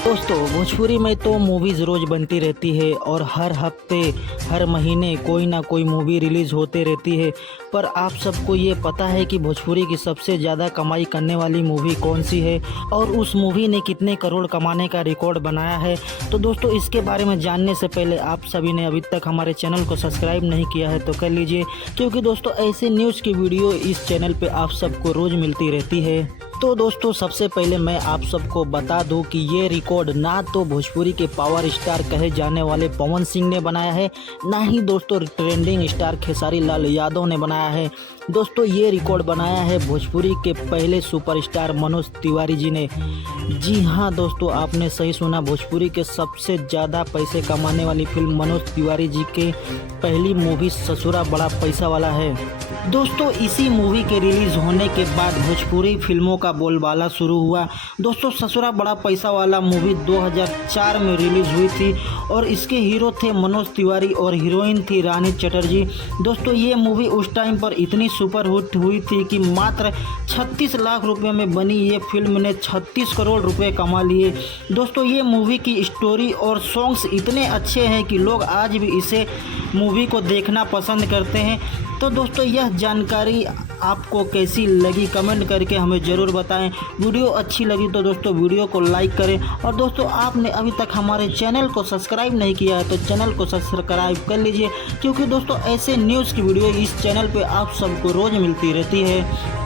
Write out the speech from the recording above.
दोस्तों भोजपुरी में तो मूवीज़ रोज़ बनती रहती है और हर हफ्ते हर महीने कोई ना कोई मूवी रिलीज़ होते रहती है। पर आप सबको ये पता है कि भोजपुरी की सबसे ज़्यादा कमाई करने वाली मूवी कौन सी है और उस मूवी ने कितने करोड़ कमाने का रिकॉर्ड बनाया है। तो दोस्तों इसके बारे में जानने से पहले आप सभी ने अभी तक हमारे चैनल को सब्सक्राइब नहीं किया है तो कर लीजिए, क्योंकि दोस्तों ऐसे न्यूज़ की वीडियो इस चैनल पर आप सबको रोज़ मिलती रहती है। तो दोस्तों सबसे पहले मैं आप सबको बता दूं कि ये रिकॉर्ड ना तो भोजपुरी के पावर स्टार कहे जाने वाले पवन सिंह ने बनाया है, ना ही दोस्तों ट्रेंडिंग स्टार खेसारी लाल यादव ने बनाया है। दोस्तों ये रिकॉर्ड बनाया है भोजपुरी के पहले सुपरस्टार मनोज तिवारी जी ने। जी हाँ दोस्तों, आपने सही सुना, भोजपुरी के सबसे ज़्यादा पैसे कमाने वाली फिल्म मनोज तिवारी जी के पहली मूवी ससुरा बड़ा पैसा वाला है। दोस्तों इसी मूवी के रिलीज़ होने के बाद भोजपुरी फिल्मों का बोलबाला शुरू हुआ। दोस्तों ससुरा बड़ा पैसा वाला मूवी 2004 में रिलीज़ हुई थी और इसके हीरो थे मनोज तिवारी और हीरोइन थी रानी चटर्जी। दोस्तों ये मूवी उस टाइम पर इतनी सुपर हिट हुई थी कि मात्र 36 लाख रुपए में बनी ये फिल्म ने 36 करोड़ रुपए कमा लिए। दोस्तों ये मूवी की स्टोरी और सॉन्ग्स इतने अच्छे हैं कि लोग आज भी इसे मूवी को देखना पसंद करते हैं। तो दोस्तों यह जानकारी आपको कैसी लगी कमेंट करके हमें ज़रूर बताएं। वीडियो अच्छी लगी तो दोस्तों वीडियो को लाइक करें और दोस्तों आपने अभी तक हमारे चैनल को सब्सक्राइब नहीं किया है तो चैनल को सब्सक्राइब कर लीजिए, क्योंकि दोस्तों ऐसे न्यूज़ की वीडियो इस चैनल पे आप सबको रोज़ मिलती रहती है।